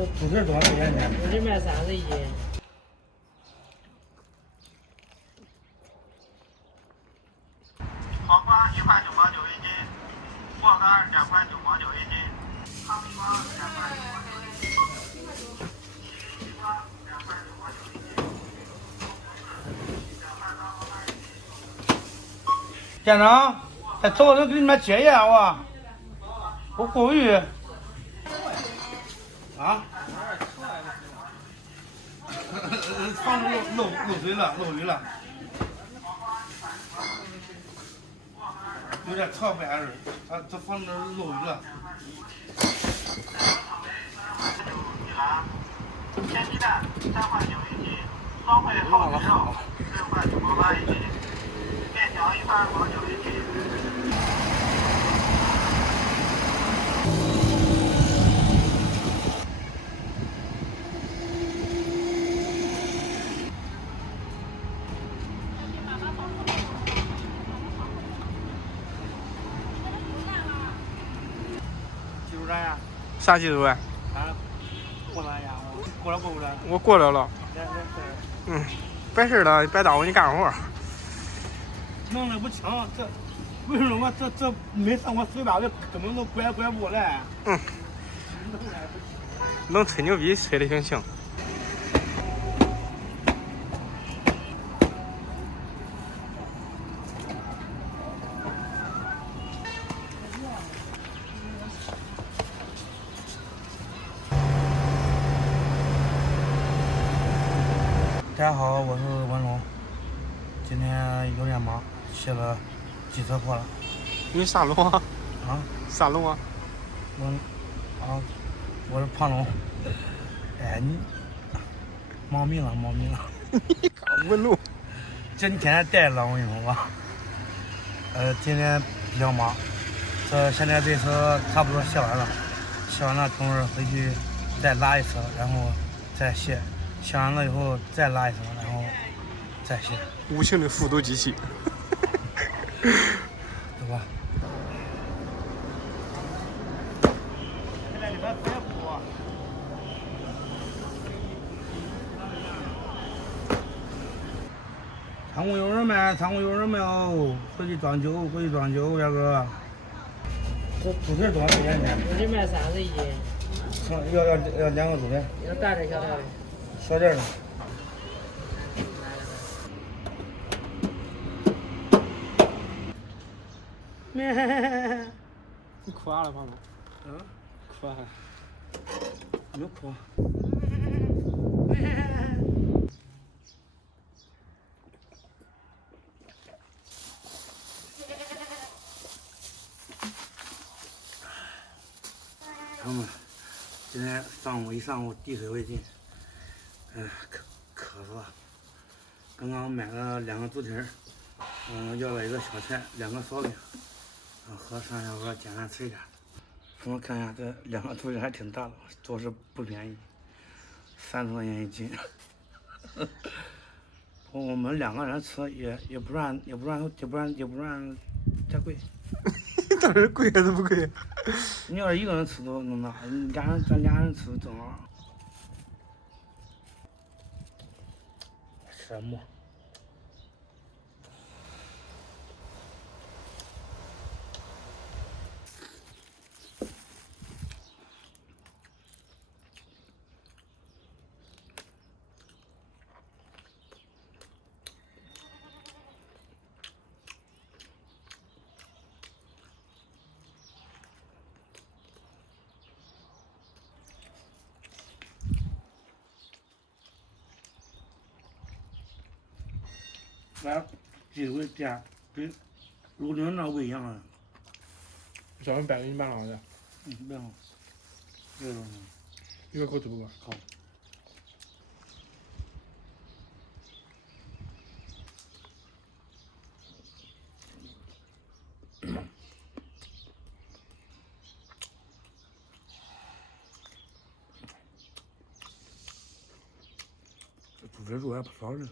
这猪蹄多少钱呢？猪蹄卖30一斤。黄瓜1块9毛9一斤，墨干2块9毛9一斤，哈密瓜2块9毛9一斤，西瓜2块9毛9一斤，店长，再找人给你们接烟我过个月。啊？房子漏水了，漏雨了，有点潮不碍事。这房子漏雨了。鲜鸡蛋3块9一斤，双汇厚鱼肉6块9毛8一斤，面条1块2毛9一斤。记住啥呀？啥记录啊？过了呀？过了不过了？我过来了。来，白事了，别耽误你干活。弄得不强，这为什么这没上过水吧？我根本都拐不来。能吹牛逼吹的挺行。大家好，我是文龙，今天有点忙，卸了几车货了。你啥龙啊？啊？啥龙啊？我是胖龙。哎，你冒名了。你刚文龙。这你天天带着我跟你说吧。今天比较忙，现在这车差不多卸完了，等会儿回去再拉一车，然后再卸。卸完了以后再拉一层，然后再卸。无情的复读机器。走吧。现在里边别补。仓库有人没有？回去装酒，大哥。这猪蹄多少钱呢？猪蹄卖30一斤。要2个猪蹄。要大点小点的？小点的。你哭啥了，胖总？哭啥？没哭。朋友们，今天一上午滴水未进，渴死了。刚刚买了2个猪蹄儿，要了一个小菜，2个烧饼，和上下锅简单吃一点。我们看一下，这2个猪蹄还挺大的，着实不便宜，30块钱一斤。我们2个人吃也不算太贵。当然贵还是不贵？你要是一个人吃都能拿，咱俩人吃正好。吃馍。俺这回店跟路顶那不一样了。小人摆给你拌上的。没有。一个够吃不够？好。这猪蹄肉还不少呢。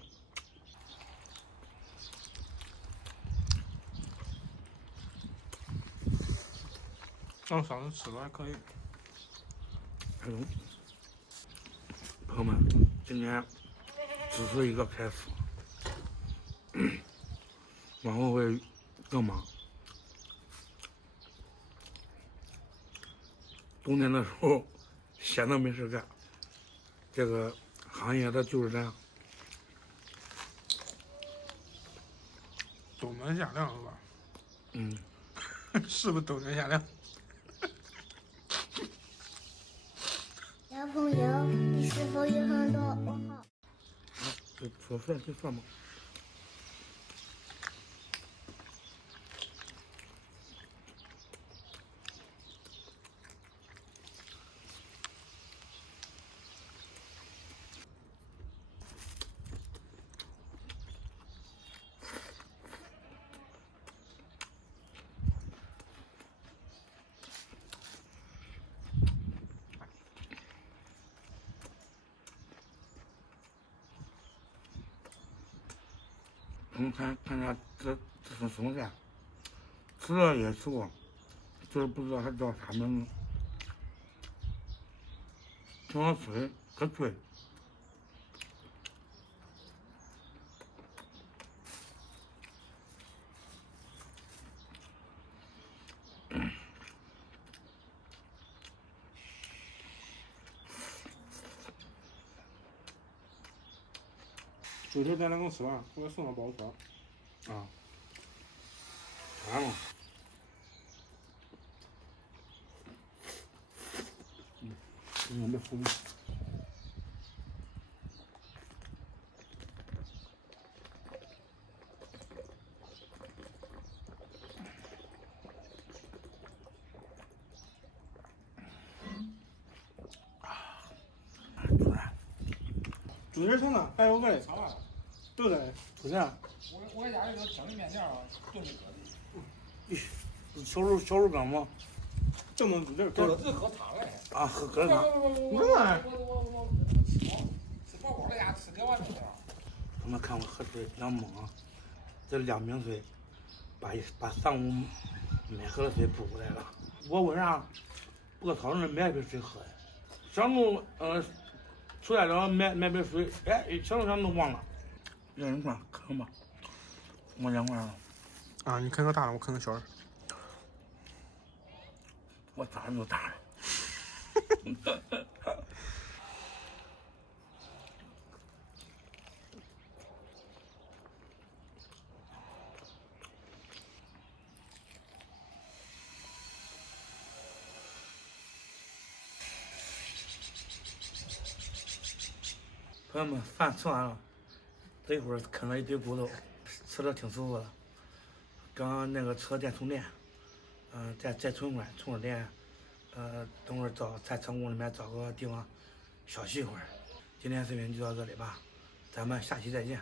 上次吃的还可以。还中。朋友们，今年只是一个开始，往后会更忙。冬天的时候闲的没事干，这个行业它就是这样。冬暖夏凉是吧？嗯，是不是冬暖夏凉？小朋友，你是否有很多问号？说算就算吧。看下这是什么菜？吃了也吃过，就是不知道它叫啥名字。挺好吃，可脆。猪蹄咱俩刚吃完，我给送到包车。啊，完了。没服务。猪蹄成了，还有个嘞，炒完了，都在。不是啊，我家里头蒸的面条炖的鸽子，小肉干吗？正宗猪蹄，鸽子喝汤嘞。啊，喝汤。我吃饱饱了呀，吃2碗面条。他们看我喝水比较猛啊，这2瓶水把上午没喝的水补回来了。我为啥不超市买杯水喝呀？想弄出来了买杯水，哎，想都忘了。让人看啃吧，我2块了。啊，你啃个大的，我啃个小的。我咋那么大了？朋友们，饭吃完了，这一会儿啃了一堆骨头，吃的挺舒服的。刚刚那个车电充电，再充会儿，充会儿电，等会儿在成功里面找个地方小息一会儿。今天视频就到这里吧，咱们下期再见。